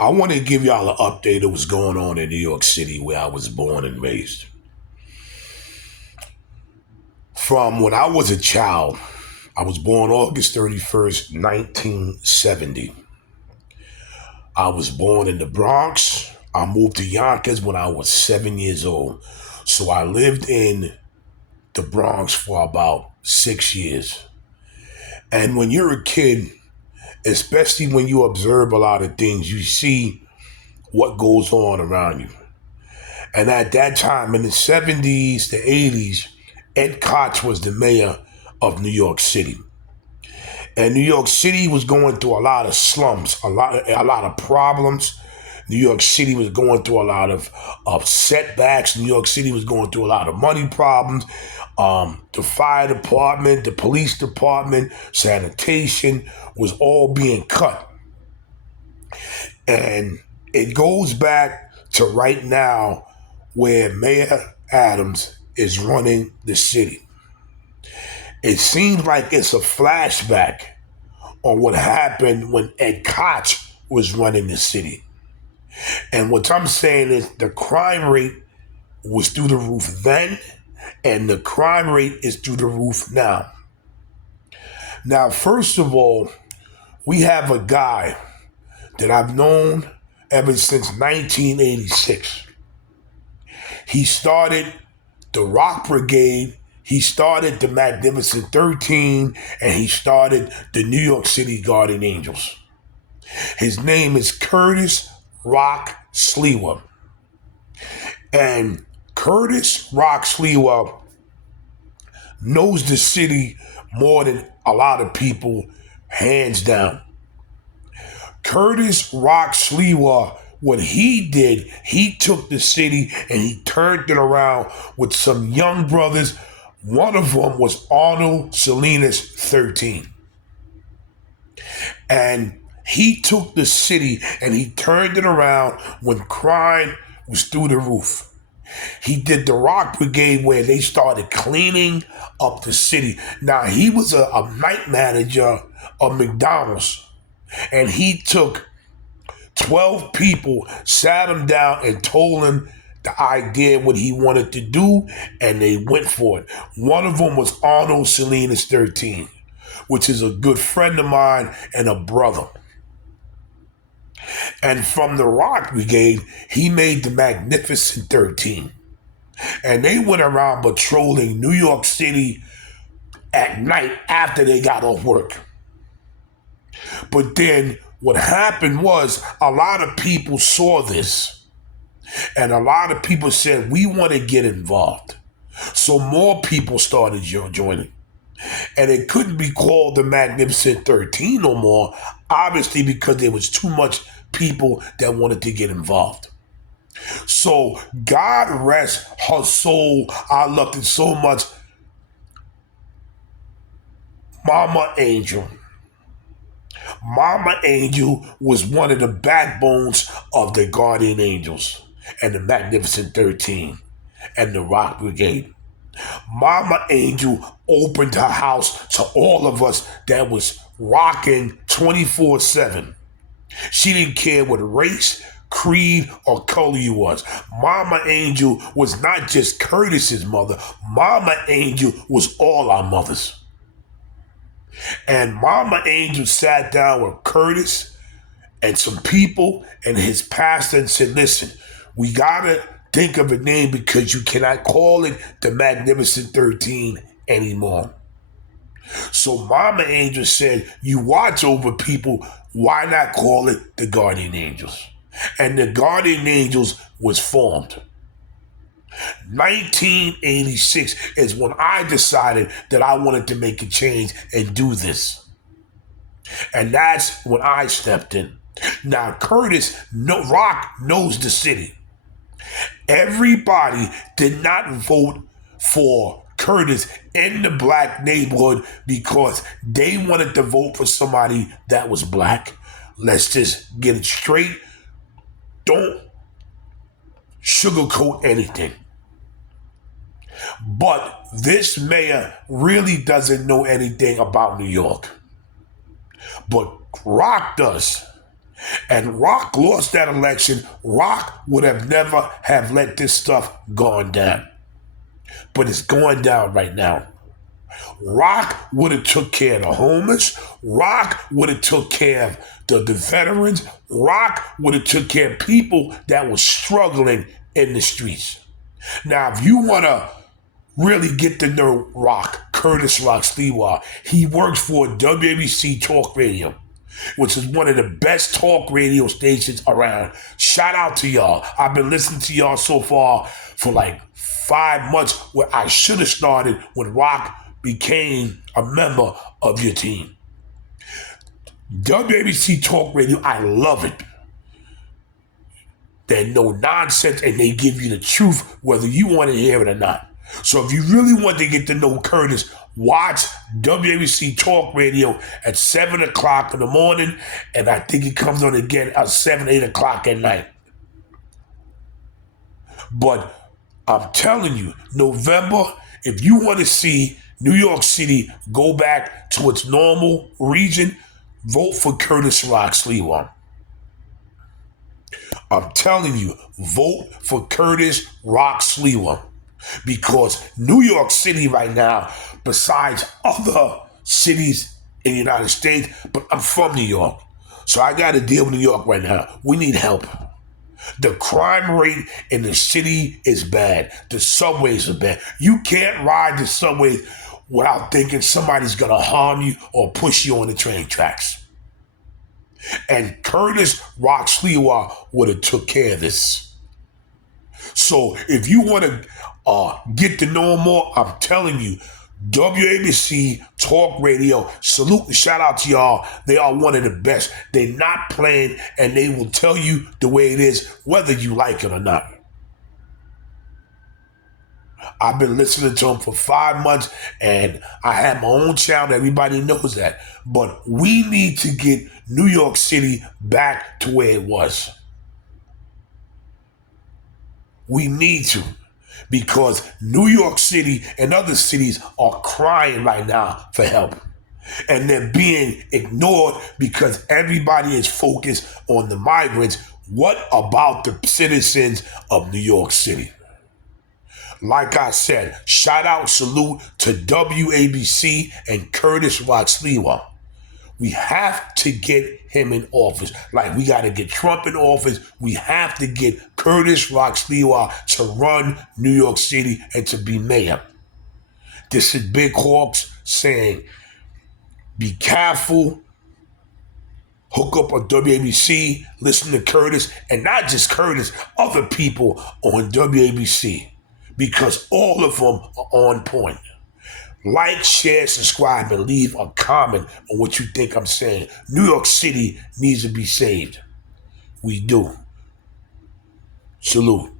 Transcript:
I want to give y'all an update of what's going on in New York City, where I was born and raised. From when I was a child, I was born August 31st, 1970. I was born in the Bronx. I moved to Yonkers when I was 7 years old. So I lived in the Bronx for about 6 years. And when you're a kid, especially when you observe a lot of things, you see what goes on around you. And at that time, in the 70s, the 80s, Ed Koch was the mayor of New York City. And New York City was going through a lot of slums, a lot of problems. New York City was going through a lot of setbacks. New York City was going through a lot of money problems. The fire department, the police department, sanitation was all being cut. And it goes back to right now where Mayor Adams is running the city. It seems like it's a flashback on what happened when Ed Koch was running the city. And what I'm saying is the crime rate was through the roof then, and the crime rate is through the roof now. Now, first of all, we have a guy that I've known ever since 1986. He started the Rock Brigade, he started the Magnificent 13, and he started the New York City Guardian Angels. His name is Curtis Rock Sliwa. And Curtis Rock Sliwa knows the city more than a lot of people, hands down. Curtis Rock Sliwa, what he did, he took the city and he turned it around with some young brothers. One of them was Arnold Salinas 13. And he took the city and he turned it around when crime was through the roof. He did the Rock Brigade where they started cleaning up the city. Now, he was a night manager of McDonald's, and he took 12 people, sat him down, and told him the idea, what he wanted to do, and they went for it. One of them was Arnold Salinas 13, which is a good friend of mine and a brother. And from the Rock Brigade, he made the Magnificent 13. And they went around patrolling New York City at night after they got off work. But then what happened was a lot of people saw this. And a lot of people said, we want to get involved. So more people started joining. And it couldn't be called the Magnificent 13 no more, obviously, because there was too much people that wanted to get involved. So God rest her soul. I loved it so much. Mama Angel. Mama Angel was one of the backbones of the Guardian Angels and the Magnificent 13 and the Rock Brigade. Mama Angel opened her house to all of us that was rocking 24/7. She didn't care what race, creed, or color you was. Mama Angel was not just Curtis's mother. Mama Angel was all our mothers. And Mama Angel sat down with Curtis and some people and his pastor and said, listen, we gotta think of a name because you cannot call it the Magnificent 13 anymore. So Mama Angel said, you watch over people, why not call it the Guardian Angels? And the Guardian Angels was formed. 1986 is when I decided that I wanted to make a change and do this. And that's when I stepped in. Now, Rock knows the city. Everybody did not vote for Curtis in the black neighborhood because they wanted to vote for somebody that was black. Let's just get it straight. Don't sugarcoat anything. But this mayor really doesn't know anything about New York. But Rock does. And Rock lost that election. Rock would have never have let this stuff gone down. But it's going down right now. Rock would have took care of the homeless. Rock would have took care of the veterans. Rock would have took care of people that were struggling in the streets. Now, if you want to really get to know Rock, Curtis Rock Sliwa, he works for WABC Talk Radio, which is one of the best talk radio stations around. Shout out to y'all. I've been listening to y'all so far for like 5 months, where I should have started when Rock became a member of your team. WABC Talk Radio, I love it. They're no nonsense and they give you the truth whether you want to hear it or not. So if you really want to get to know Curtis, watch WABC Talk Radio at 7 o'clock in the morning, and I think it comes on again at 7, 8 o'clock at night. But I'm telling you, November, if you want to see New York City go back to its normal region, vote for Curtis Rock Sliwa. I'm telling you, vote for Curtis Rock Sliwa. Because New York City right now, besides other cities in the United States, but I'm from New York, so I got to deal with New York right now. We need help. The crime rate in the city is bad. The subways are bad. You can't ride the subways without thinking somebody's going to harm you or push you on the train tracks. And Curtis Rock Sliwa would have took care of this. So if you want to get to know more, I'm telling you, WABC Talk Radio, salute and shout out to y'all. They are one of the best. They're not playing, and they will tell you the way it is, whether you like it or not. I've been listening to them for 5 months, and I have my own channel. Everybody knows that. But we need to get New York City back to where it was. We need to. Because New York City and other cities are crying right now for help. And they're being ignored because everybody is focused on the migrants. What about the citizens of New York City? Like I said, shout out, salute to WABC and Curtis Rock Sliwa. We have to get him in office. Like we got to get Trump in office. We have to get Curtis Rock Sliwa to run New York City and to be mayor. This is Big Hawks saying, be careful. Hook up on WABC. Listen to Curtis. And not just Curtis, other people on WABC. Because all of them are on point. Like, share, subscribe, and leave a comment on what you think I'm saying. New York City needs to be saved. We do. Salute.